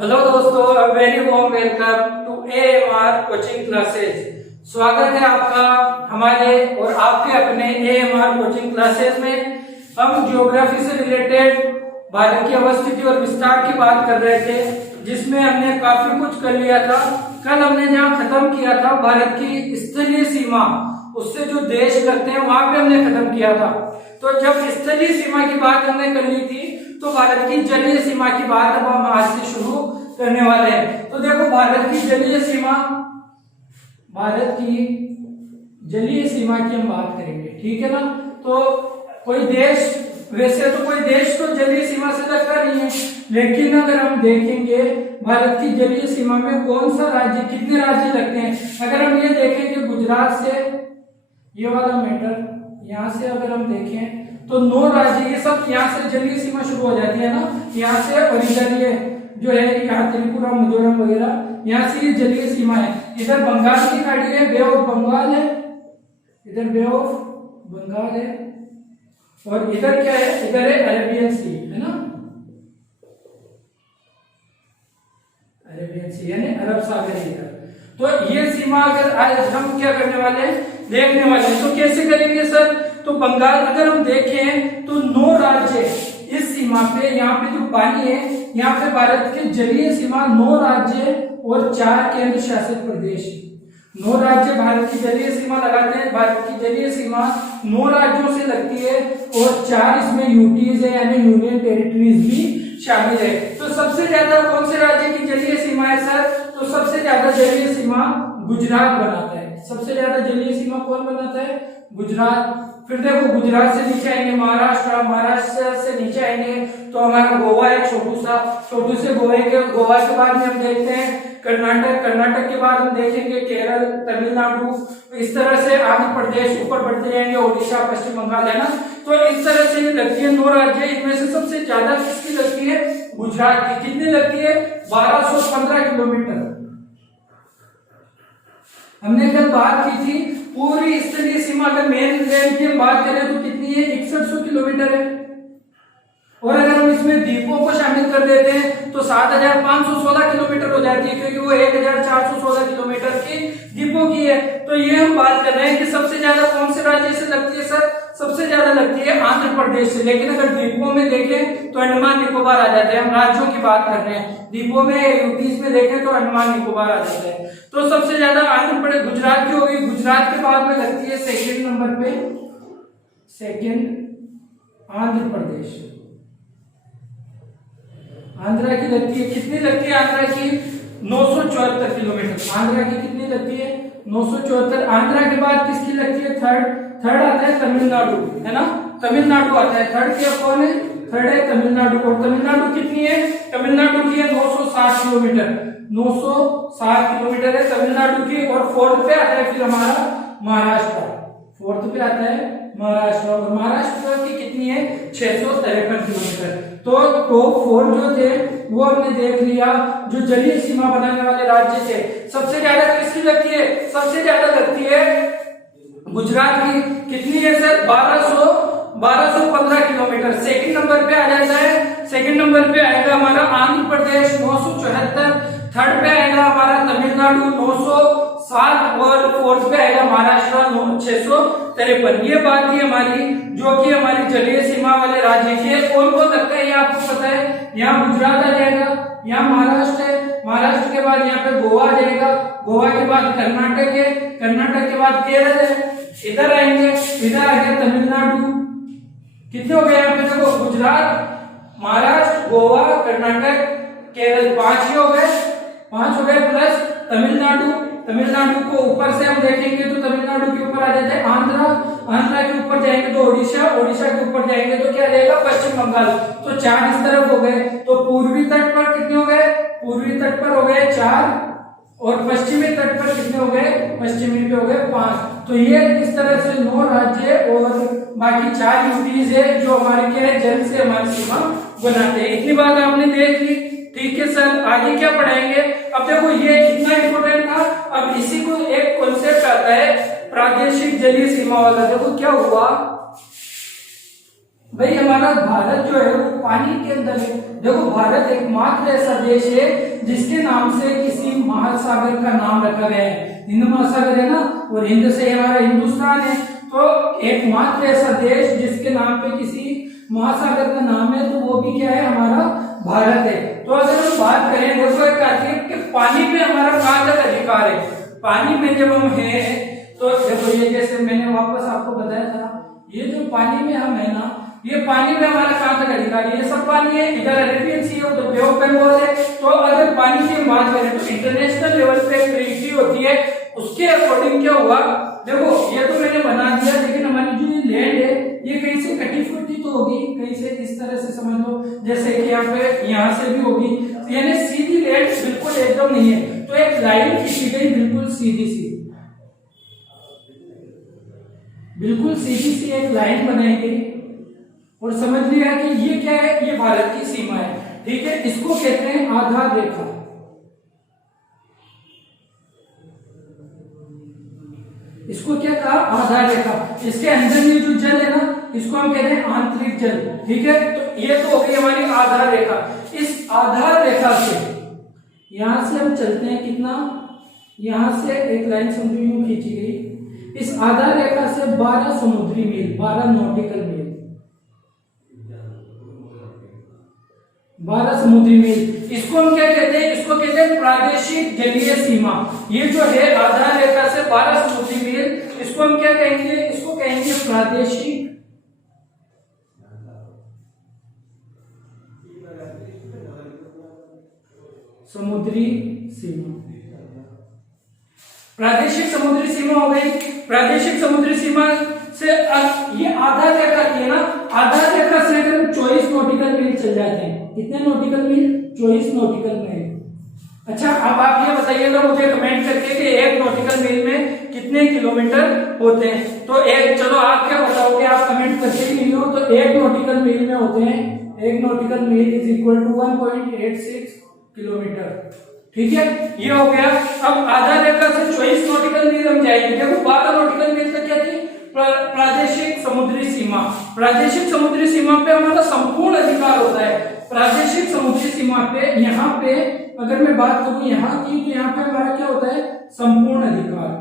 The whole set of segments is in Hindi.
हेलो दोस्तों, a very warm welcome to AMR coaching classes. स्वागत है आपका हमारे और आपके अपने एएमआर कोचिंग क्लासेस में। हम ज्योग्राफी से रिलेटेड भारत की अवस्थिति और विस्तार की बात कर रहे थे, जिसमें हमने काफी कुछ कर लिया था। कल हमने जहाँ खत्म किया था भारत की स्थलीय सीमा, उससे जो देश लगते हैं वहां पे हमने खत्म किया था। तो जब स्थलीय सीमा की बात हमने कर ली थी, तो भारत की जलीय सीमा की बात अब हम आज से शुरू करने वाले हैं। तो देखो, भारत की जलीय सीमा की हम बात करेंगे, ठीक है ना। तो कोई देश, वैसे तो कोई देश तो जलीय सीमा से लगता नहीं है, लेकिन अगर हम देखेंगे भारत की जलीय सीमा में कौन सा राज्य, कितने राज्य लगते हैं। अगर हम ये देखेंगे गुजरात से, ये वाला मैटर यहाँ से अगर हम देखें तो 9 राज्य, ये सब यहाँ से जलीय सीमा शुरू हो जाती है ना, यहाँ से। और इधर ये जो है यहाँ त्रिपुरा, मिजोरम वगैरह, यहाँ से ये जलीय सीमा है। इधर बंगाल की खाड़ी है, बे ऑफ बंगाल है, इधर बे ऑफ बंगाल है, और इधर क्या है, इधर है अरेबियन सी, है ना, अरेबियन सी यानी अरब सागर है इधर। तो ये सीमा अगर आज हम क्या करने वाले हैं, देखने वाले हैं। तो कैसे करेंगे सर? तो बंगाल अगर हम देखें तो 9 राज्य इस सीमा पे, यहाँ पे जो पानी है, यहाँ पे भारत की जलीय सीमा 9 राज्य और 4 केंद्र शासित प्रदेश। 9 राज्य भारत की जलीय सीमा लगाते हैं। भारत की जलीय सीमा 9 राज्यों से लगती है और 4 इसमें यूटीज है, यानी यूनियन टेरिटरीज भी शामिल है। तो सबसे ज्यादा कौन से राज्य की जलीय सीमा है सर? तो सबसे ज्यादा जलीय सीमा गुजरात बनाता है। सबसे ज्यादा जलीय सीमा कौन बनाता है? गुजरात। फिर देखो, गुजरात से नीचे आएंगे महाराष्ट्र, महाराष्ट्र से नीचे आएंगे तो हमारा गोवा है, छोटू से गोवा के बाद में हम देखते हैं कर्नाटक, कर्नाटक के बाद हम देखेंगे केरल, तमिलनाडु, इस तरह से आंध्र प्रदेश, ऊपर बढ़ते जाएंगे ओडिशा, पश्चिम बंगाल, है ना। तो इस तरह से लगती है 9 राज्य। इनमें से सबसे ज्यादा किसकी लगती है? गुजरात की। कितनी लगती है? 1215 किलोमीटर। हमने कल बात की थी पूरी स्थलीय सीमा, अगर मेन रेंज की हम बात करें तो कितनी है? 6100 किलोमीटर है। और अगर हम इसमें द्वीपों को शामिल कर देते हैं तो 7516 किलोमीटर हो जाती है, क्योंकि वो 1416 किलोमीटर की द्वीपों की है। तो ये हम बात कर रहे हैं कि सबसे ज्यादा कौन से राज्य से लगती है सर? सबसे ज्यादा लगती है आंध्र प्रदेश से। लेकिन अगर द्वीपों में देखें तो अंडमान निकोबार आ जाते हैं। हम राज्यों की बात कर रहे हैं, द्वीपों में यूटीज में देखें तो अंडमान निकोबार आ जाते हैं। तो सबसे ज्यादा आंध्र प्रदेश, गुजरात की होगी। गुजरात के बाद में लगती है सेकेंड नंबर पे, सेकेंड आंध्र प्रदेश। आंध्रा की लगती है, कितनी लगती है आंध्रा की? 974 किलोमीटर। आंध्रा की कितनी लगती है? 974। आंध्रा के बाद किसकी लगती है? थर्ड आता है तमिलनाडु, है ना। तमिलनाडु आता है थर्ड। क्या कौन है? थर्ड है तमिलनाडु। और तमिलनाडु कितनी है? तमिलनाडु की है 960 किलोमीटर। 960 किलोमीटर है तमिलनाडु की। और फोर्थ पे आता है फिर हमारा महाराष्ट्र। फोर्थ पे आता है महाराष्ट्र, और महाराष्ट्र की कितनी है? 653 किलोमीटर। तो टॉप 4 जो थे वो हमने देख लिया, जो जलीय सीमा बनाने वाले राज्य थे। सबसे ज्यादा किसकी लगती है? सबसे ज्यादा लगती है गुजरात की। कितनी है सर? 1215 किलोमीटर। सेकंड नंबर पे आ जाता है, सेकंड नंबर पे आएगा हमारा आंध्र प्रदेश 974। थर्ड पे आएगा हमारा तमिलनाडु 960, और फोर्थ पे आएगा महाराष्ट्र 653। ये बात थी हमारी, जो कि हमारी जलीय सीमा वाले राज्य की। कौन कौन लगता है ये आपको पता है। यहाँ गुजरात आ जाएगा, यहाँ महाराष्ट्र है, महाराष्ट्र के बाद यहाँ पे गोवा आ जाएगा, गोवा के बाद कर्नाटक है, कर्नाटक के बाद केरल है, इधर आएंगे, इधर आ गया तमिलनाडु। कितने हो गए यहाँ पे? देखो, गुजरात, महाराष्ट्र, गोवा, कर्नाटक, केरल, 5 ही हो गए, 5 हो गए, प्लस तमिलनाडु। तमिलनाडु को ऊपर से हम देखेंगे तो तमिलनाडु के ऊपर आ जाता है आंध्रा, आंध्रा के ऊपर जाएंगे तो ओडिशा, ओडिशा के ऊपर जाएंगे तो क्या रहेगा? पश्चिम बंगाल। तो 4 इस तरफ हो गए। तो पूर्वी तट पर कितने हो गए? पूर्वी तट पर हो गए 4, और पश्चिमी तट पर कितने हो गए? पश्चिमी पे हो गए 5। तो ये इस तरह से 9 राज्य और बाकी 4 यूटीज है, जो हमारे क्या है, जल से हमारी सीमा बनाते हैं। इतनी बात आपने देख ली, ठीक है सर। आगे क्या पढ़ाएंगे? अब देखो, ये कितना इंपॉर्टेंट था। अब इसी को एक कॉन्सेप्ट आता है प्रादेशिक जलीय सीमा वाला। देखो क्या हुआ, भाई हमारा भारत जो है वो पानी के अंदर है। देखो भारत एकमात्र ऐसा देश है जिसके नाम से किसी महासागर का नाम रखा गया है। हिंद महासागर है ना, और हिंद से हमारा हिंदुस्तान है, तो एकमात्र ऐसा देश जिसके नाम पे किसी महासागर का नाम है तो वो भी क्या है, हमारा भारत है। तो अगर हम बात करें, देखो एक आती है कि पानी पे हमारा कहाँ तक अधिकार है। पानी में जब हम है तो देखो ये जैसे मैंने वापस आपको बताया था, ये जो पानी में हम है ना, ये पानी में हमारा कहाँ तक अधिकार है, ये सब पानी है, इधर अरेबियन सी है, उधर बे ऑफ बंगाल है। तो अगर पानी की बात करें तो इंटरनेशनल लेवल पे ट्रीटी होती है, उसके अकॉर्डिंग क्या हुआ, देखो ये तो मैंने बना दिया, लेकिन हमारी जो ये लैंड है ये कहीं से कटी फुटी तो होगी, कहीं से इस तरह से समझ लो, जैसे कि यहाँ पे यहाँ से भी होगी, यानी सीधी लैंड बिल्कुल एकदम नहीं है। तो एक लाइन खींची गई बिल्कुल सीधी सी, बिल्कुल सीधी सी एक लाइन बनाई गई और समझ लिया कि ये क्या है, ये भारत की सीमा है, ठीक है। इसको कहते हैं आधार रेखा। इसको क्या कहा, आधार रेखा। इसके अंदर में जो जल है ना, इसको हम कहते हैं आंतरिक जल, ठीक है। तो ये तो हो गई हमारी आधार रेखा। इस आधार रेखा से यहां से हम चलते हैं कितना, यहां से एक लाइन समझो यूं खींची गई, इस आधार रेखा से 12 समुद्री मील, 12 नॉटिकल मील, 12 समुद्री मील, इसको हम क्या कहते हैं, इसको कहते हैं प्रादेशिक जलीय सीमा। ये जो है आधार रेखा से 12 समुद्री मील, इसको हम क्या कहेंगे, इसको कहेंगे प्रादेशिक समुद्री सीमा। प्रादेशिक समुद्री सीमा हो गई। प्रादेशिक समुद्री सीमा से ये आधार रेखा की है ना, आधार रेखा से अगर 24 नॉटिकल मील चल जाते हैं, कितने नॉटिकल मील, 24 नॉटिकल मील। अच्छा अब आप ये बताइएगा मुझे कमेंट करके कि एक नॉटिकल मील में कितने किलोमीटर होते हैं। तो एक, चलो आप क्या बताओगे, आप कमेंट करके ही लो। तो एक नॉटिकल मील में होते हैं, एक nautical mile is equal to 1.86 kilometre, ठीक है। ये हो गया। अब आधार रेखा से 24 नॉटिकल मील हम जाएंगे। देखो 12 नॉटिकल मील तक क्या थी, प्रादेशिक समुद्री सीमा। प्रादेशिक समुद्री सीमा पे हमारा संपूर्ण अधिकार होता है। प्रादेशिक समुद्री सीमा पे, यहाँ पे अगर मैं बात करूं यहाँ की, तो यहाँ पे हमारा क्या होता है, संपूर्ण अधिकार।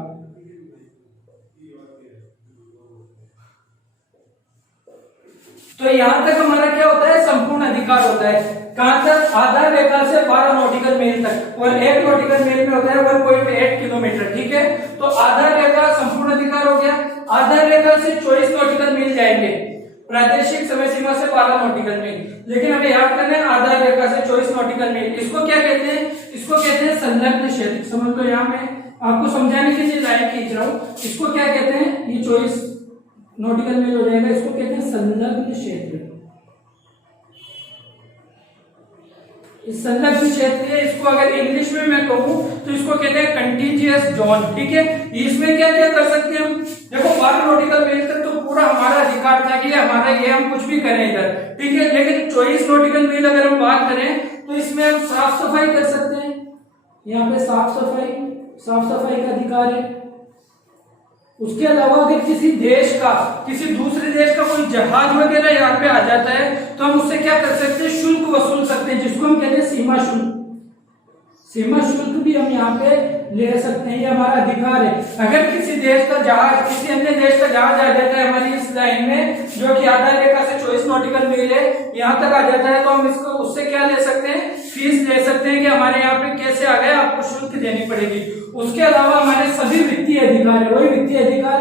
तो यहाँ तक हमारा क्या होता है, संपूर्ण अधिकार होता है। कहां तक, आधार रेखा से 12 नॉटिकल मील तक, और एक नॉटिकल मील में होता है 1.8 किलोमीटर, ठीक है। तो आधार रेखा संपूर्ण अधिकार हो गया। आधार रेखा से 24 नॉटिकल मील जाएंगे, प्रादेशिक समय सीमा से 12 नॉटिकल मील, लेकिन हमें याद करना है आधार रेखा से 24 नॉटिकल मील। इसको क्या कहते हैं, इसको कहते हैं संलग्न क्षेत्र। समझ लो, यहाँ मैं आपको समझाने के लिए लाइन खींच रहा हूं। इसको क्या कहते हैं, ये 24 नॉटिकल मील हो जाएगा, इसको कहते हैं संलग्न क्षेत्र। इस संलग्न क्षेत्र है, इसको अगर इंग्लिश में मैं कहूं तो इसको कहते हैं कंटिजियस जोन, ठीक है। इसमें क्या क्या कर सकते हैं हम, देखो 12 नॉटिकल मील तक तो पूरा हमारा अधिकार था कि हमारा ये हम कुछ भी करें इधर, ठीक है। लेकिन 24 नॉटिकल मील अगर हम बात करें तो इसमें हम साफ सफाई कर सकते हैं। यहाँ पे साफ सफाई का अधिकार है। उसके अलावा अगर किसी देश का, किसी दूसरे देश का कोई जहाज वगैरह यहाँ पे आ जाता है तो हम उससे क्या कर सकते हैं, शुल्क वसूल सकते हैं, जिसको हम कहते हैं सीमा शुल्क। सीमा शुल्क भी हम यहाँ पे ले सकते हैं, ये हमारा अधिकार है। अगर किसी देश का जहाज, किसी अन्य देश का जहाज आ जाता है हमारी इस लाइन में, जो कि आधार रेखा से 24 नॉटिकल मील है, यहाँ तक आ जाता है, तो हम इसको उससे क्या ले सकते हैं, फीस ले सकते हैं कि हमारे यहाँ पे कैसे आ गए, आपको शुल्क देनी पड़ेगी। उसके अलावा हमारे सभी वित्तीय अधिकार है, वही वित्तीय अधिकार,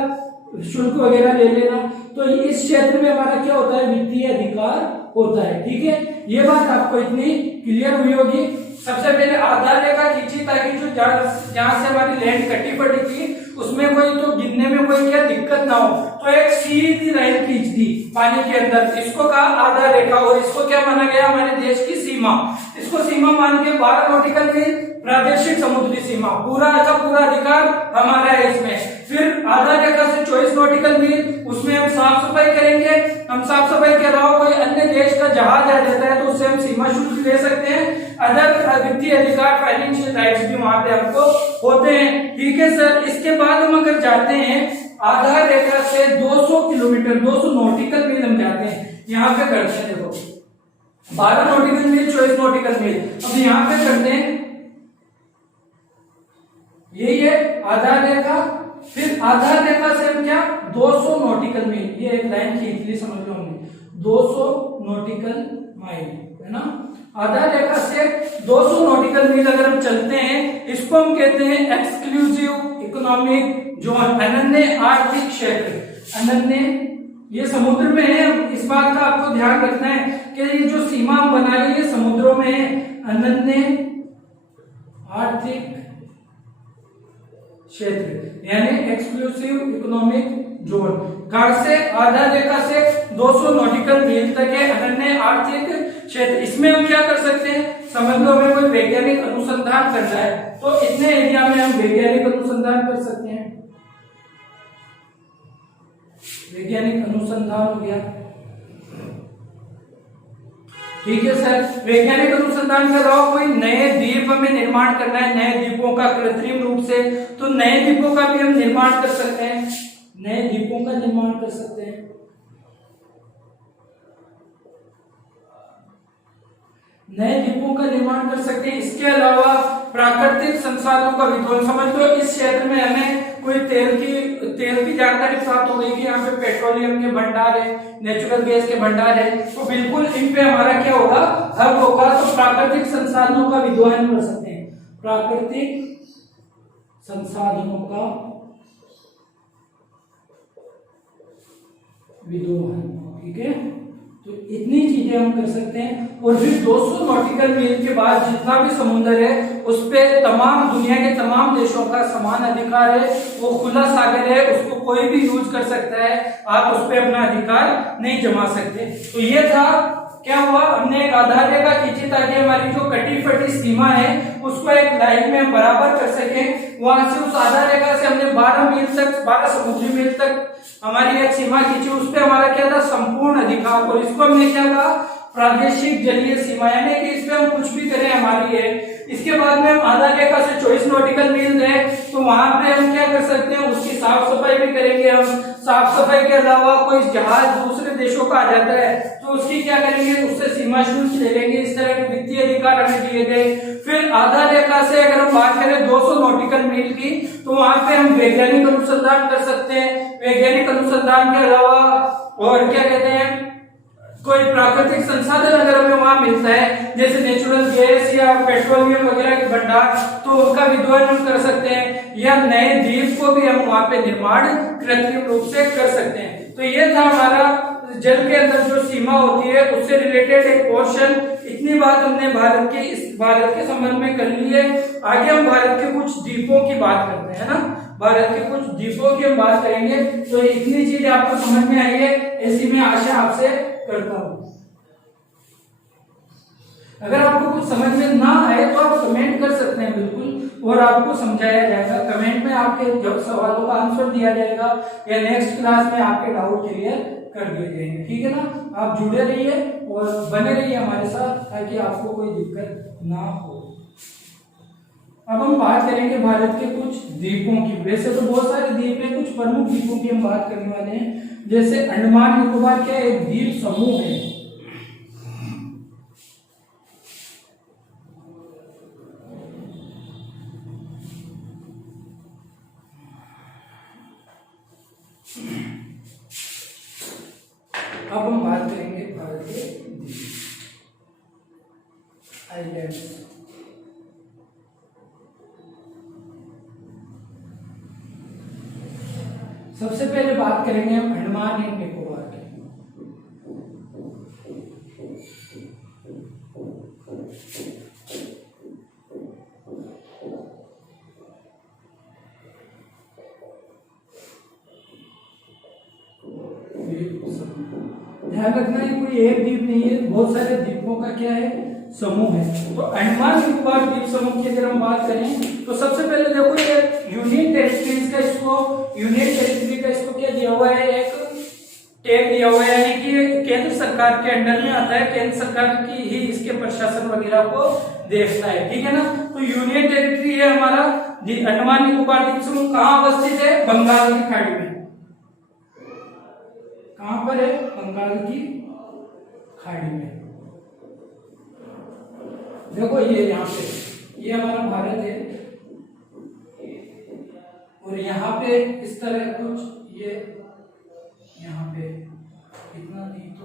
शुल्क वगैरह ले लेना। तो इस क्षेत्र में हमारा क्या होता है, वित्तीय अधिकार होता है, ठीक है। ये बात आपको इतनी क्लियर हुई होगी। सबसे पहले आधार रेखा खींची ताकि जो जहां से हमारी लैंड कटी पड़ी थी उसमें कोई तो गिनने में कोई क्या दिक्कत ना हो, तो एक सीधी लाइन खींच दी पानी के अंदर, इसको कहा आधार रेखा। और इसको क्या माना गया, हमारे देश की सीमा। इसको सीमा मान के 12 नॉटिकल मील प्रादेशिक समुद्री सीमा, पूरा का पूरा अधिकार हमारा है इसमें। फिर आधार रेखा से 24 नॉटिकल मील, उसमें हम साफ सफाई करेंगे। हम साफ सफाई के अलावा कोई अन्य देश का जहाज आ जाता है तो उससे हम सीमा शुल्क ले सकते हैं। अदर वित्तीय अधिकार, फाइनेंशियल राइट्स भी वहां पे हमको होते हैं, ठीक है सर। इसके बाद हम अगर जाते हैं आधार रेखा से 200 किलोमीटर, 200 नॉटिकल मील हम जाते हैं, यहाँ पे करते हैं, देखो 12 नॉटिकल मील 24 नॉटिकल मील। अब यहाँ पे करते हैं, यही है आधार रेखा, फिर आधार रेखा से हम क्या 200 नॉटिकल मील, ये एक लाइन खींच ली, समझ लो हमने 200 नॉटिकल माइल, है ना। आधार रेखा से 200 नॉटिकल मील अगर हम चलते हैं, इसको हम कहते हैं एक्सक्लूसिव इकोनॉमिक जोन, अनन्य आर्थिक क्षेत्र। अनन्य, ये समुद्र में है, इस बात का आपको ध्यान रखना है कि ये जो सीमा हम बना रहे हैं समुद्रों में है। अनन्य आर्थिक क्षेत्र यानी एक्सक्लूसिव इकोनॉमिक जोन। कहां से, आधार रेखा से 200 नॉटिकल मील तक है अनन्य आर्थिक क्षेत्र। इसमें हम क्या कर सकते हैं, समझ लो हमें कोई वैज्ञानिक अनुसंधान करना है तो इतने एरिया में हम वैज्ञानिक अनुसंधान कर सकते हैं। वैज्ञानिक अनुसंधान हो गया, ठीक है सर। वैज्ञानिक अनुसंधान के अलावा कोई नए द्वीप हमें निर्माण करना है, नए द्वीपों का कृत्रिम रूप से, तो नए द्वीपों का भी हम निर्माण कर सकते हैं, नए द्वीपों का निर्माण कर सकते हैं। नए द्वीपों का निर्माण कर सकते हैं। इसके अलावा प्राकृतिक संसाधनों का विध्वंस, समझ लो इस क्षेत्र में हमें कोई तेल की जानकारी प्राप्त हो गई कि यहाँ पे पेट्रोलियम के भंडार है, नेचुरल गैस के भंडार है, तो बिल्कुल इन पे हमारा क्या होगा, हक होगा। तो प्राकृतिक संसाधनों का विद्वान कर सकते हैं, प्राकृतिक संसाधनों का विद्वान, ठीक है। तो इतनी चीजें हम कर सकते हैं। और फिर 200 नॉटिकल मील के बाद जितना भी समुद्र है उस पे तमाम दुनिया के तमाम देशों का समान अधिकार है, वो खुला सागर है, उसको कोई भी यूज कर सकता है, आप उस पे अपना अधिकार नहीं जमा सकते। तो ये था, क्या हुआ, हमने एक आधार रेखा खींची ताकि हमारी जो कटी फटी सीमा है उसको एक लाइन में हम बराबर कर सकें। वहां से उस आधार रेखा से हमने 12 मील तक, 12 समुद्री मील तक हमारी एक सीमा खींची, उस पे हमारा क्या था, संपूर्ण अधिकार। और इसको हमने क्या कहा, प्रादेशिक जलीय सीमा, यानी कि इस पे हम कुछ भी करें हमारी है। इसके बाद में हम आधार रेखा से 24 नॉटिकल मील गए तो वहां पे हम क्या कर सकते हैं, उसकी साफ सफाई भी करेंगे हम। साफ सफाई के अलावा कोई जहाज दूसरे देशों का आ जाता है तो उसकी क्या करेंगे, उससे सीमा शुल्क ले लेंगे। इस तरह के वित्तीय अधिकार हमें दिए गए। फिर आधार रेखा से अगर हम बात करें 200 नॉटिकल मील की, तो वहां पे हम वैज्ञानिक अनुसंधान कर सकते हैं। वैज्ञानिक अनुसंधान के अलावा और क्या कहते हैं, कोई प्राकृतिक संसाधन अगर हमें वहां मिलता है जैसे नेचुरल गैस या पेट्रोलियम वगैरह के भंडार, तो उनका विद्वान हम कर सकते हैं, या नए द्वीप को भी हम वहां पे निर्माण कृत्रिम रूप से कर सकते हैं। तो ये था हमारा जल के अंदर जो सीमा होती है उससे रिलेटेड एक पोर्शन। इतनी बात हमने भारत के संबंध में कर ली है। आगे हम भारत के कुछ द्वीपों की बात करते हैं ना, भारत के कुछ द्वीपों की हम बात करेंगे। तो इतनी चीज आपको समझ में आई है, ऐसी मैं आशा आपसे करता हूं। अगर आपको कुछ समझ में ना आए तो आप कमेंट कर सकते हैं बिल्कुल, और आपको समझाया जाएगा। कमेंट में आपके सवालों का आंसर दिया जाएगा या नेक्स्ट क्लास में आपके डाउट क्लियर कर दिए जाएंगे, ठीक है ना। आप जुड़े रहिए और बने रहिए हमारे साथ ताकि आपको कोई दिक्कत ना हो। अब हम बात करेंगे भारत के कुछ द्वीपों की। वैसे तो बहुत सारे द्वीप हैं, कुछ प्रमुख द्वीपों की हम बात करने वाले हैं। जैसे अंडमान निकोबार क्या एक द्वीप समूह है, अब हम बात करेंगे भारत के आइलैंड। सबसे पहले बात करेंगे हम अंडमान एंड निकोबार की। ध्यान रखना है कोई एक द्वीप नहीं है, बहुत सारे द्वीपों का क्या है, समूह है। तो अंडमान निकोबार द्वीप समूह की अगर हम बात करें तो सबसे पहले देखो ये यूनियन टेरिटरीज का, इसको यूनियन टेरिटरी का इसको क्या दिया हुआ है, एक टैग दिया हुआ है, यानी कि केंद्र सरकार के अंडर में आता है, केंद्र सरकार की ही इसके प्रशासन वगैरह को देखता है, ठीक है ना। तो यूनियन टेरिटरी है हमारा अंडमान निकोबार द्वीप समूह। कहाँ अवस्थित है, बंगाल की खाड़ी में। कहां पर है, बंगाल की खाड़ी में। देखो ये यहाँ पे ये हमारा भारत है और यहाँ पे इस तरह कुछ ये यहाँ पे इतना द्वीप तो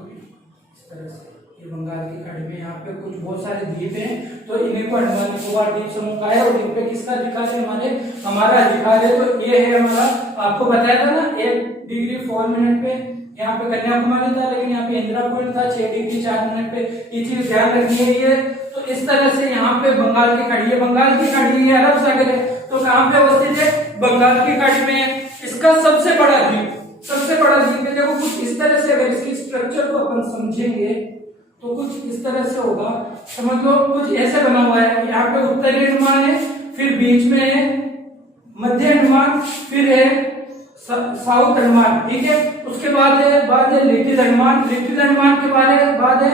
इस तरह से ये बंगाल की खाड़ी में यहाँ पे कुछ बहुत सारे द्वीप हैं, तो इन्हीं को अंडमान निकोबार द्वीप समूह का है। और इन पे किसका अधिकार है? हमारा अधिकार है। तो ये है हमारा, आपको बताया था ना 1 डिग्री 4 मिनट पे यहाँ पे कन्याकुमारी था, लेकिन यहाँ पे इंदिरा पॉइंट था 6 डिग्री 4 मिनट पे। ये चीज ध्यान रखनी है। ये तो इस तरह से यहाँ पे बंगाल की खाड़ी है, बंगाल की खाड़ी है, अरब सागर है, तो कहाँ पे अवस्थित है? बंगाल की खाड़ी में। इसका सबसे बड़ा द्वीप है। देखो कुछ इस तरह से, अगर इसकी स्ट्रक्चर को अपन समझेंगे तो कुछ इस तरह से होगा, समझ लो कुछ ऐसे बना हुआ है। यहाँ पे उत्तरी अंडमान है, फिर बीच में है मध्य अंडमान, फिर है साउथ अंडमान, ठीक है। उसके बाद है लिटिल अंडमान, लिटिल अंडमान के बाद है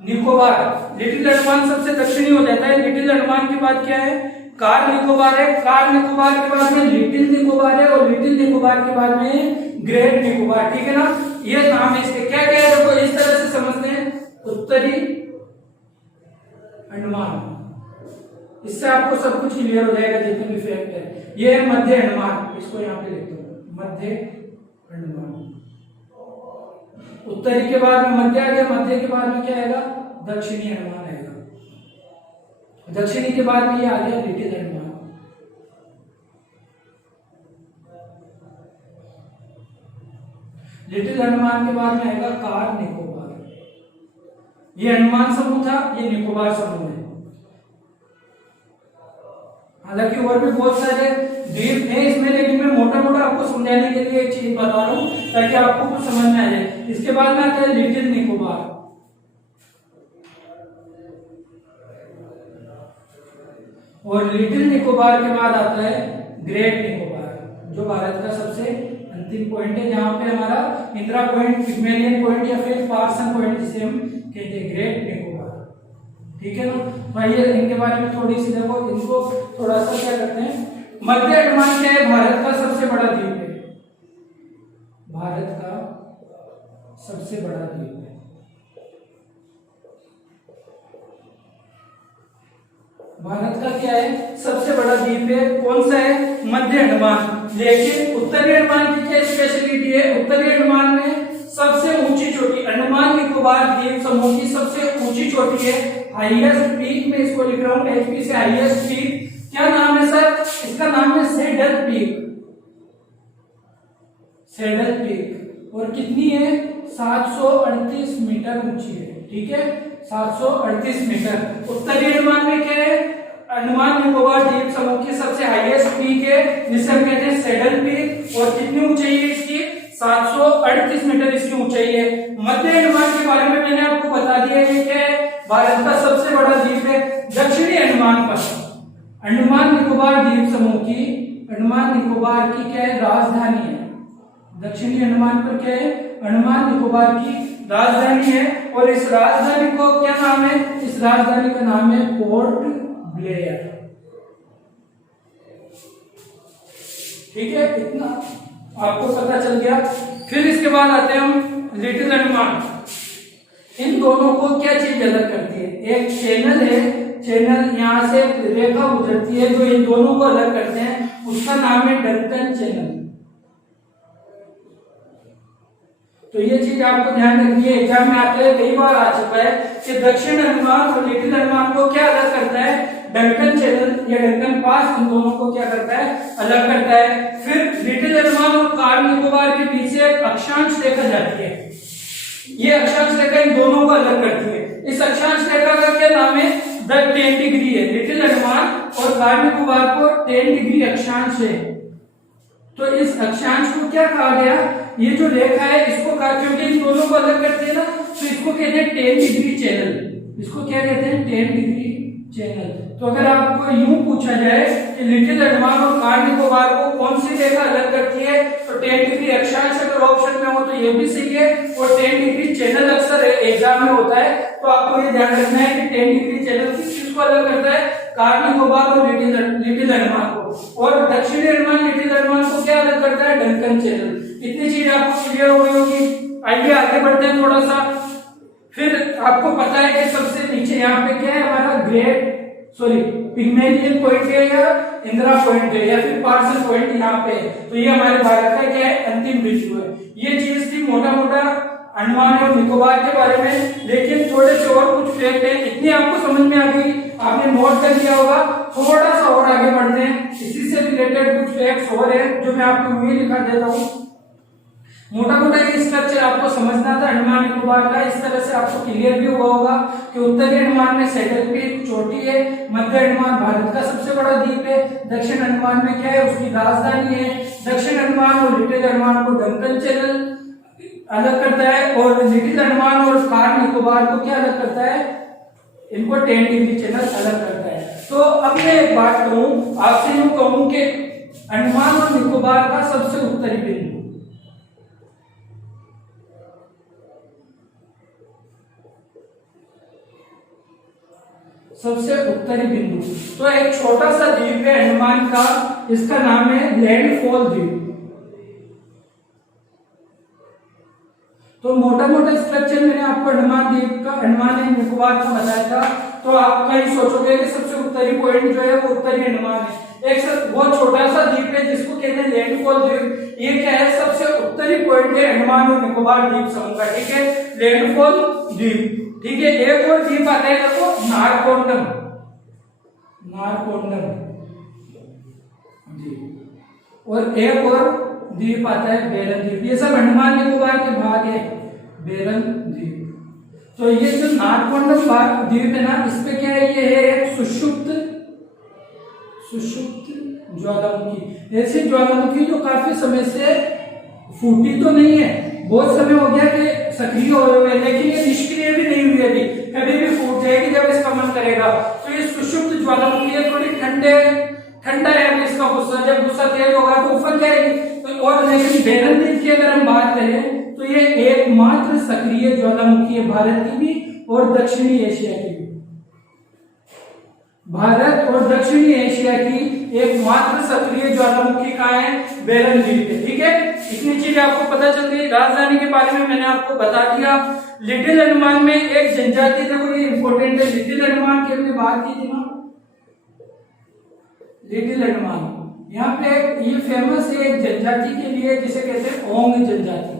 निकोबार। लिटिल अंडमान सबसे दक्षिणी हो जाता है। लिटिल अंडमान के बाद क्या है? कार निकोबार है। कार निकोबार के बाद में लिटिल निकोबार है, और लिटिल निकोबार के बाद में ग्रेट निकोबार, ठीक है ना। ये नाम है इसके। क्या क्या है देखो इस तरह से समझते हैं। उत्तरी अंडमान, इससे आपको सब कुछ क्लियर हो जाएगा जितने भी फैक्ट है। ये है मध्य अंडमान, इसको यहाँ पे लिखता हूँ मध्य अंडमान। उत्तरी के बाद में मध्य आ गया, मध्य के बाद में क्या आएगा? दक्षिणी अंडमान आएगा। दक्षिणी के बाद में ये आ गया लिटिल अंडमान। लिटिल अंडमान के बाद में आएगा कार निकोबार। ये अंडमान समूह था, ये निकोबार समूह है। हालांकि और भी बहुत सारे द्वीप हैं इसमें, लेकिन मैं मोटा मोटा आपको समझाने के लिए एक चीज बता रहा हूं ताकि आपको कुछ समझ में आ जाए। इसके बाद में आता है लिटिल निकोबार, और लिटिल निकोबार के बाद आता है ग्रेट निकोबार, जो भारत का सबसे अंतिम पॉइंट है, जहां पे हमारा इंदिरा पॉइंट, पिग्मेलियन पॉइंट या फिर पार्सन पॉइंट जिसे हम कहते हैं, ग्रेट निकोबार, ठीक है ना। भाई इनके बारे में थोड़ी सी देखो, इनको थोड़ा सा क्या करते हैं। मध्य अंडमान क्या है? भारत का सबसे बड़ा द्वीप है, भारत का सबसे बड़ा द्वीप है। भारत का क्या है? सबसे बड़ा द्वीप है। कौन सा है? मध्य अंडमान। लेकिन उत्तरी अंडमान की क्या स्पेशलिटी है? उत्तरी अंडमान में सबसे ऊंची चोटी, अंडमान निकोबार द्वीप समूह की सबसे ऊंची चोटी है, हाईएस्ट पीक में इसको लिख रहा हूं, एचपी से हाईएस्ट पीक। क्या नाम है सर? इसका नाम है सैडल पीक, सैडल पीक। और कितनी है? 738 मीटर ऊंची है, ठीक है, 738 मीटर। उत्तरी अंडमान में क्या है? अंडमान निकोबार द्वीप समूह की सबसे हाईएस्ट पीक है, जिसे हम कहते हैं सैडल पीक। और कितनी ऊंचाई है इसकी? 738 मीटर इसकी ऊंचाई है। मध्य अंडमान के बारे में मैंने आपको बता दिया है कि भारत का सबसे बड़ा द्वीप है। दक्षिणी अंडमान पर अंडमान निकोबार द्वीप समूह की, अंडमान निकोबार की क्या है? राजधानी है। दक्षिणी अंडमान पर क्या है? अंडमान निकोबार की राजधानी है। और इस राजधानी को क्या नाम है? इस राजधानी का नाम है पोर्ट ब्लेयर, ठीक है। इतना आपको पता चल गया। फिर इसके बाद आते हैं हम लिटिल अंडमान। इन दोनों को क्या चीज अलग करती है? एक चैनल है, चैनल यहाँ से रेखा गुजरती है जो इन दोनों को अलग करते हैं, उसका नाम है डंकन चैनल। तो ये चीज आपको ध्यान रखनी है, एग्जाम में आते हैं, कई बार आ चुका है कि दक्षिण अंडमान और लिटिल अंडमान को क्या अलग करता है? डंकन चैनल या डंकन पास, इन दोनों को क्या करता है? अलग करता है। फिर लिटिल अंडमान और कार निकोबार के बीच से अक्षांश रेखा जाती है, ये अक्षांश रेखा इन दोनों को अलग करती है। इस अक्षांश रेखा का क्या नाम है? द 10 डिग्री है। लिटिल अंडमान और कार निकोबार को 10 डिग्री अक्षांश है। तो इस अक्षांश को क्या कहा गया? ये जो रेखा है इसको कहा, क्योंकि इन दोनों को अलग करते हैं ना, तो इसको कहते हैं 10 डिग्री चैनल। इसको क्या कहते हैं? 10 डिग्री चैनल। तो अगर आपको यूं पूछा जाए कि लिटिल अंडमान और कार निकोबार को कौन सी रेखा अलग करती है, तो 10 डिग्री अक्षांश अगर ऑप्शन में हो तो ये भी सही है, और 10 डिग्री चैनल अक्सर एग्जाम में होता है। तो आपको ये ध्यान रखना है कि 10 डिग्री चैनल किस चीज को अलग करता है? कार निकोबार और लिटिल अंडमान को। और दक्षिणी अंडमान लिटिल अंडमान को क्या अलग करता है? Duncan channel. इतनी चीज आपको क्लियर हो गई होगी। आइए आगे बढ़ते हैं थोड़ा सा। फिर आपको पता है कि सबसे नीचे यहाँ पे क्या है हमारा पिग्मेलियन पॉइंट है या इंदिरा पॉइंट है या फिर पार्सल पॉइंट यहाँ पे है। तो ये हमारे भारत का क्या है अंतिम बिंदु है। ये चीज थी मोटा मोटा अंडमान और निकोबार के बारे में। लेकिन थोड़े से और कुछ फैक्ट है, इतनी आपको समझ में आ गई, आपने नोट कर लिया होगा। थोड़ा सा और आगे बढ़ते हैं, इसी से रिलेटेड कुछ फैक्ट्स और हैं जो मैं आपको ये लिखा देता हूँ। मोटा मोटा ये स्ट्रक्चर आपको समझना था अंडमान निकोबार का। इस तरह से आपको क्लियर भी हुआ होगा कि उत्तरी अंडमान में सैडल पीक चोटी है, मध्य अंडमान भारत का सबसे बड़ा द्वीप है, दक्षिण अंडमान में क्या है उसकी राजधानी है। दक्षिण अंडमान और लिटिल अंडमान को डंकन चैनल अलग करता है और लिटिल अंडमान और कार निकोबार को क्या अलग करता है, इनको 10 डिग्री चैनल अलग करता है। तो अब मैं एक बात कहूं आपसे, यूं कहूं कि अंडमान और निकोबार का सबसे उत्तरी बिंदु, सबसे उत्तरी बिंदु, तो एक छोटा सा द्वीप है अंडमान का, इसका नाम है लैंडफॉल द्वीप। तो मोटा मोटा स्ट्रक्चर मैंने आपको अंडमान द्वीप का, अंडमान एंड निकोबार का बताया था। तो आप कहीं सोचोगे कि सबसे उत्तरी पॉइंट जो है वो उत्तरी अंडमान है। एक वो छोटा सा द्वीप है जिसको कहते हैं लैंडफॉल द्वीप। ये क्या है, सबसे उत्तरी पॉइंट है अंडमान और निकोबार द्वीप समूह का, ठीक है, लैंडफॉल द्वीप। ठीक है, एक और द्वीप आता है देखो नारकोंडम, नारकोंडम द्वीप, और एक और द्वीप आता है बेरन द्वीप। ये सब अंडमान निकोबार के भाग है, बेरन द्वीप। तो ये जो नारकोंडम द्वीप है ना, इस पे क्या है, ये है एक सुषुप्त ज्वालामुखी। ऐसी ज्वालामुखी जो काफी समय से फूटी तो नहीं है, बहुत समय हो गया कि सक्रिय हुए हैं, लेकिन ये निष्क्रिय भी नहीं हुई अभी, कभी भी फूट जाएगी जब इसका मन करेगा। तो ये सुषुप्त ज्वालामुखी है, थोड़ी ठंडा है अभी इसका गुस्सा, जब गुस्सा तेज होगा तो उफल जाएगी। तो और लेकिन बेरन द्वीप की अगर हम बात करें तो ये एकमात्र सक्रिय ज्वालामुखी है भारत की भी और दक्षिणी एशिया की भी। भारत और दक्षिणी एशिया की एकमात्र सक्रिय ज्वालामुखी कहाँ है, बेरन द्वीप है। ठीक है, इतनी चीज आपको पता चल गई। राजधानी के बारे में मैंने आपको बता दिया। लिटिल अंडमान में एक जनजाति, देखो ये इंपॉर्टेंट है, लिटिल अंडमान की हमने बात की थी ना, लिटिल अंडमान यहाँ पे ये फेमस है एक जनजाति के लिए जिसे कहते हैं ओंग जनजाति।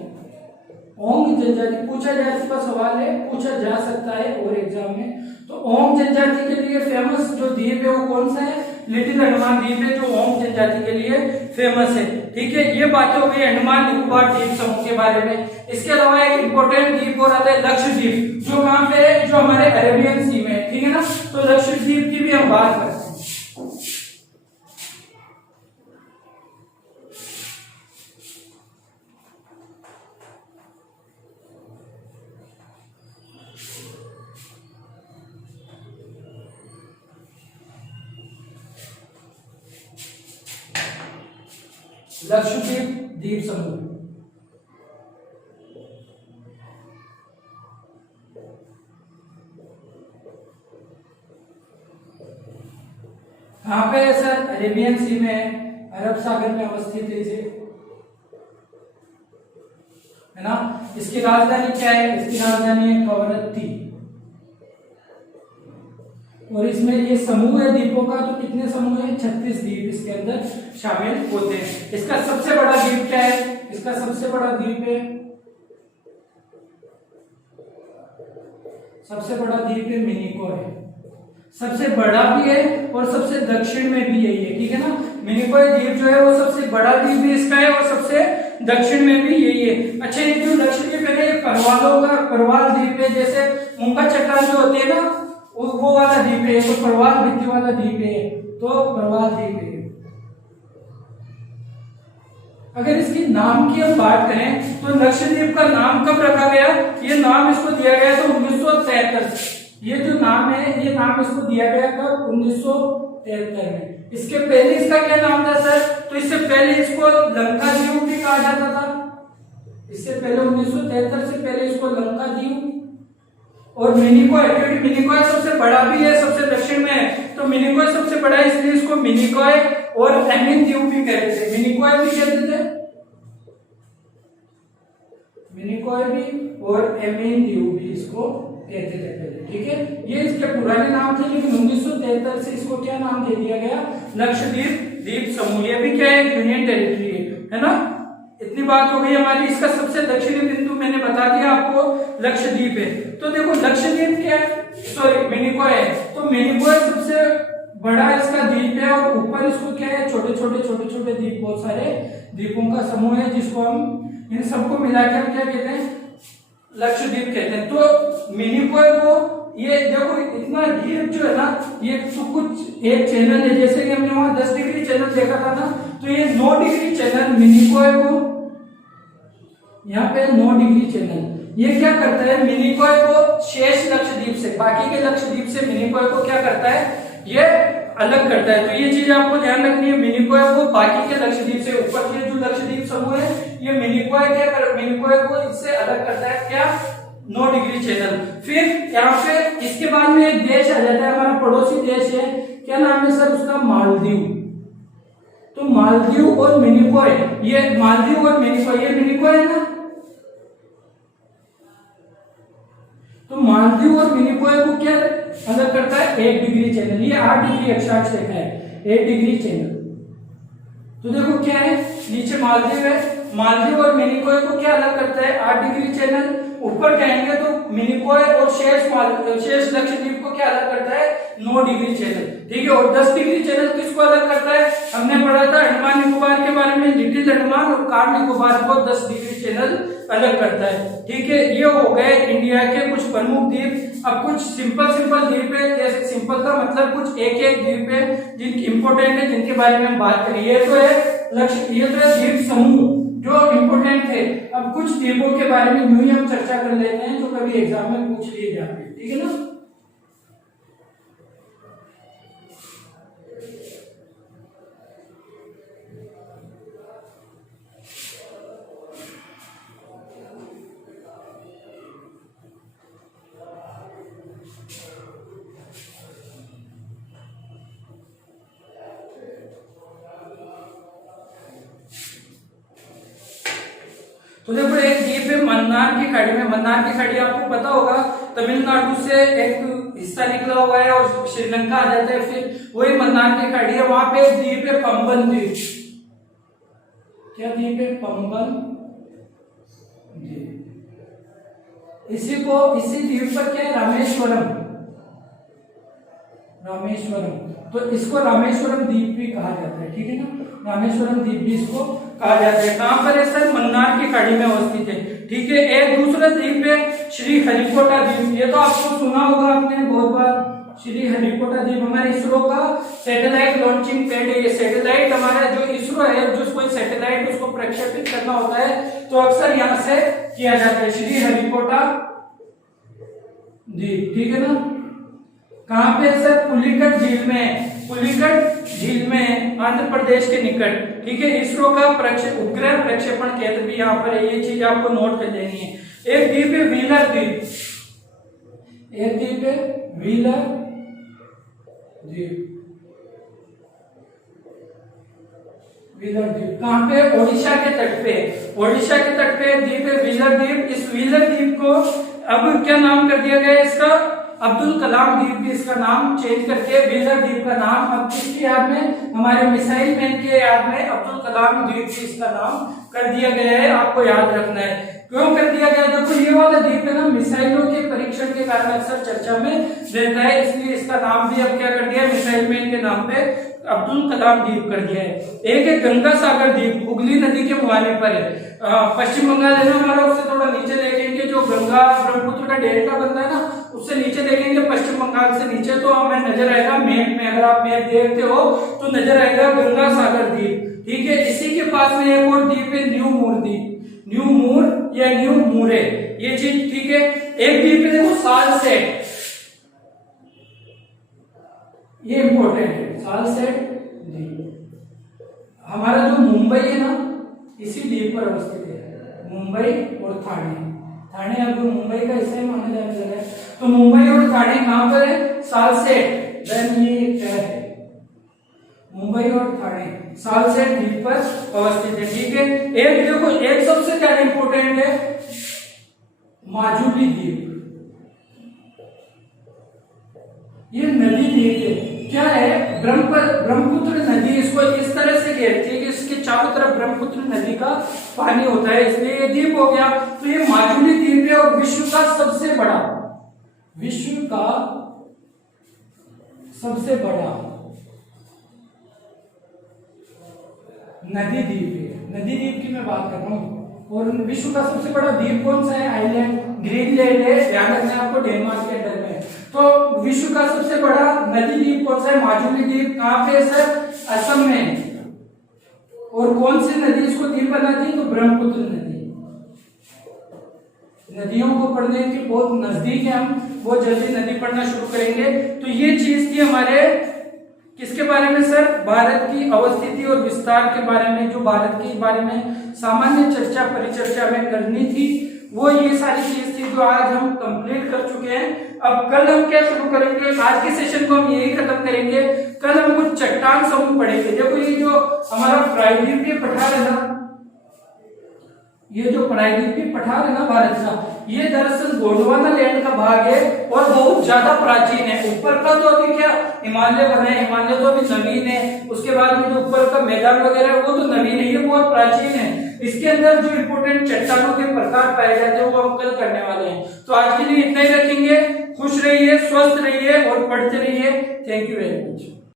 ओंग जनजाति पूछा जा चुका सवाल है, पूछा जा सकता है और एग्जाम में। तो ओंग जनजाति के लिए फेमस जो द्वीप है वो कौन सा है, लिटिल अंडमान द्वीप है जो ओंग जनजाति के लिए फेमस है। ठीक है, ये बातें हो गई अंडमान निकोबार द्वीप समूह के बारे में। इसके अलावा एक इंपॉर्टेंट द्वीप और आता है लक्षद्वीप, जो कहाँ पे है, जो हमारे अरेबियन सी में, ठीक है ना। तो लक्षद्वीप की भी हम बात करते हैं। लक्षद्वीप द्वीप समूह, कहां पे है सर, अरेबियन सी में, अरब सागर में अवस्थित है इसे, है ना। इसकी राजधानी क्या है, इसकी राजधानी है कवरत्ती। और इसमें ये समूह है द्वीपों का, तो कितने समूह है, 36 द्वीप इसके अंदर शामिल होते हैं। इसका सबसे बड़ा द्वीप क्या है, इसका सबसे बड़ा द्वीप है, सबसे बड़ा द्वीप है मिनिकॉय, सबसे बड़ा भी है और सबसे दक्षिण में भी यही है, ठीक है ना। मिनिकॉय द्वीप जो है वो सबसे बड़ा द्वीप भी इसका है और सबसे दक्षिण में भी यही है। अच्छा, ये जो लक्षद्वीप है ये परवालों का परवाल द्वीप है, जैसे मुंगा चट्टान जो होती है ना वो वाला द्वीप है, तो परवाल भित्ति वाला द्वीप है, तो परवाल द्वीप है। अगर इसकी नाम की हम बात करें तो लक्षद्वीप का नाम कब रखा गया, ये नाम इसको दिया गया था 1973। ये जो नाम है ये नाम इसको दिया गया कब, 1973 में। इसके पहले इसका क्या नाम था सर, तो इससे पहले इसको लंका द्वीप भी कहा जाता था। इससे पहले 1973 से पहले इसको लंका द्वीप और मिनिकॉय, क्योंकि मिनिकॉय सबसे बड़ा भी है, सबसे दक्षिण में है, तो मिनिकॉय सबसे बड़ा है इसलिए इसको मिनिकॉय और एमिन द्वीप भी कहते थे, मिनिकॉय भी कहते थे, मिनिकॉय भी और एमीन द्वीप भी इसको कहते थे पहले, ठीक है। ये इसके पुराने नाम थे, लेकिन 1973 से इसको क्या नाम दे दिया गया, लक्षद्वीप द्वीप समूह। ये भी क्या है, यूनियन टेरिटरी है ना। इतनी बात हो गई हमारी। इसका सबसे दक्षिणी बिंदु मैंने बता दिया आपको, लक्षद्वीप है। तो देखो लक्षद्वीप क्या है, सॉरी मिनिकॉय है। तो मिनिकॉय सबसे बड़ा इसका द्वीप है और ऊपर इसको क्या है, छोटे छोटे द्वीप, बहुत सारे द्वीपों का समूह है, जिसको हम इन सबको मिलाकर क्या कहते हैं, लक्षद्वीप कहते हैं। तो मिनिकॉय को ये देखो इतना द्वीप जो है ना, ये तो कुछ एक चैनल है, जैसे कि हमने वहां 10 डिग्री चैनल देखा था ना, तो ये 9 डिग्री चैनल मिनिकॉय को, यहाँ पे 9 डिग्री चैनल, ये क्या करता है, मिनिकॉय को शेष लक्षद्वीप से, बाकी के लक्षद्वीप से मिनिकॉय को क्या करता है, ये अलग करता है। तो ये चीज आपको ध्यान रखनी है, मिनिकॉय को बाकी के लक्षद्वीप से, ऊपर के जो लक्षद्वीप समूह है, ये मिनिकॉय मिनिकॉय को इससे अलग करता है, क्या, 9 डिग्री चैनल। फिर यहाँ पे इसके बाद में एक देश आ जाता है, हमारा पड़ोसी देश है, क्या नाम है सर उसका, मालदीव। तो मालदीव और मिनिकॉय, ये मालदीव और मिनिकॉय, ये मिनिकॉय है ना, तो मालदीव और मिनिकॉय को क्या अलग करता है, 1 डिग्री चैनल। ये 8 डिग्री अक्षांश रेखा है, 1 डिग्री चैनल। तो देखो क्या है, नीचे मालदीव है, मालदीव और मिनिकॉय को क्या अलग करता है, 8 डिग्री चैनल। ऊपर जाएंगे तो मिनिकॉय और शेष लक्षद्वीप को क्या अलग करता है, 9 डिग्री चैनल, ठीक है। और 10 डिग्री चैनल किसको अलग करता है, हमने पढ़ा था अंडमान निकोबार के बारे में, लिटिल अंडमान और कार निकोबार को 10 डिग्री चैनल अलग करता है, ठीक है। ये हो गए इंडिया के कुछ प्रमुख द्वीप। अब कुछ सिंपल द्वीप है, जैसे सिंपल का मतलब कुछ एक द्वीप है जिनकी इंपोर्टेंट है, जिनके बारे में हम बात करें। ये तो है द्वीप समूह जो इंपोर्टेंट थे। अब कुछ द्वीपों के बारे में यूं ही हम चर्चा कर लेते हैं जो कभी एग्जाम में पूछ लिए जाते हैं, ठीक है ना। तो देखो एक द्वीप है मन्नार की खाड़ी में, मन्नार की खाड़ी आपको पता होगा, तमिलनाडु से एक हिस्सा निकला हुआ है और श्रीलंका आ जाता है, फिर वही मन्नार की खाड़ी है। वहां पे एक द्वीप है पंबन द्वीप। क्या द्वीप है, पंबन द्वीप। इसी द्वीप पर क्या है, रामेश्वरम। तो इसको रामेश्वरम द्वीप भी कहा जाता है, ठीक है ना, रामेश्वरम द्वीप भी इसको कहा जाता है। कहां पर है सर, मन्नार की खाड़ी में अवस्थित है, ठीक है। एक दूसरा द्वीप है श्रीहरिकोटा द्वीप। ये तो आपको सुना होगा आपने बहुत बार, श्रीहरिकोटा द्वीप हमारे इसरो का सैटेलाइट लॉन्चिंग पैड है। ये सैटेलाइट हमारा जो इसरो है, जो कोई सैटेलाइट उसको प्रक्षेपित करना होता है तो अक्सर यहाँ से किया जाता है, श्रीहरिकोटा द्वीप, ठीक है ना। कहां पे सर, पुलिकट झील में, पुलिकट झील में आंध्र प्रदेश के निकट, ठीक है। इसरो का उपग्रह प्रक्षेपण केंद्र भी यहाँ पर है, ये चीज आपको नोट कर लेनी है। एक द्वीप है व्हीलर द्वीप, एक द्वीप है व्हीलर द्वीप। व्हीलर द्वीप कहाँ पे, ओडिशा के तट पे, ओडिशा के तट पे द्वीप है व्हीलर द्वीप। इस व्हीलर द्वीप को अब क्या नाम कर दिया गया इसका, अब्दुल कलाम द्वीप भी इसका नाम चेंज करके व्हीलर द्वीप का नाम अब किसकी याद में, हमारे मिसाइल मैन के याद में अब्दुल कलाम द्वीप भी इसका नाम कर दिया गया है। आपको याद रखना है क्यों कर दिया गया। देखो ये वाला द्वीप है ना, मिसाइलों के परीक्षण के कारण अक्सर चर्चा में रहता है, इसलिए इसका नाम भी अब क्या कर दिया, मिसाइल मैन के नाम पे अब्दुल कलाम द्वीप कर दिया है। एक है गंगा सागर द्वीप, हुगली नदी के मुहाने पर है, पश्चिम बंगाल है ना हमारा, उससे थोड़ा नीचे देखेंगे, जो गंगा ब्रह्मपुत्र का डेल्टा बनता है ना, उससे नीचे देखेंगे पश्चिम बंगाल से नीचे, तो हमें नजर आएगा मैप में, अगर आप मैप देखते हो तो नजर आएगा गंगा सागर द्वीप, ठीक है। इसी के पास में एक और द्वीप है न्यू मूर द्वीप, न्यू मूर या न्यू मूरे, ये चीज, ठीक है। एक द्वीप है देखो सालसेट, ये इंपॉर्टेंट है, सालसेट द्वीप। हमारा जो मुंबई है ना, इसी द्वीप पर अवस्थित है, मुंबई और थाने। थाने अब मुंबई का हिस्सा माना जाने लगा है, तो मुंबई और थाने कहां पर है, सालसेट। देन ये क्या है, मुंबई और थाने सालसेट द्वीप पर अवस्थित है, ठीक है। एक देखो, एक सबसे ज्यादा इंपोर्टेंट है माजुली द्वीप, ये नदी द्वीप है। क्या है? ब्रह्मपुत्र नदी इसको इस तरह से घेरती है कि इसके चारों तरफ ब्रह्मपुत्र नदी का पानी होता है, इसलिए ये द्वीप हो गया। तो ये माजुली द्वीप है और विश्व का सबसे बड़ा नदी द्वीप है। नदी द्वीप की मैं बात कर रहा हूँ। और विश्व का सबसे बड़ा द्वीप कौन सा है? आइलैंड, ग्रीनलैंड है, ध्यान रखना आपको, डेनमार्क के अंदर में। तो विश्व का सबसे बड़ा नदी द्वीप कौन सा है? माजुली द्वीप। कहाँ पे है सर? असम में। और कौन सी नदी इसको द्वीप बनाती है? तो ब्रह्मपुत्र नदी। नदियों को पढ़ने के बहुत नजदीक है, हम बहुत जल्दी नदी पढ़ना शुरू करेंगे। तो ये चीज थी हमारे किसके बारे में सर? भारत की अवस्थिति और विस्तार के बारे में, जो भारत के बारे में सामान्य चर्चा परिचर्चा में करनी थी, वो ये सारी चीज थी जो आज हम कंप्लीट कर चुके हैं। अब कल हम क्या शुरू करेंगे? आज के सेशन को हम यही खत्म करेंगे। कल हम कुछ चट्टान समूह पढ़ेंगे। देखो ये जो हमारा प्रायद्वीपीय पठार है ना, ये जो प्रायद्वीपीय पठार है ना भारत का, ये दरअसल गोंडवाना लैंड का भाग है और बहुत ज्यादा प्राचीन है। ऊपर का तो अभी क्या हिमालय बने, हिमालय तो अभी नवीन है। उसके बाद में जो ऊपर का मैदान वगैरह है वो तो नवीन है, ये बहुत प्राचीन है। इसके अंदर जो इंपोर्टेंट चट्टानों के प्रकार पाए जाते हैं वो हम कल करने वाले हैं। तो आज के लिए इतना ही रखेंगे। खुश रहिए, स्वस्थ रहिए और पढ़ते रहिए। Thank you very much.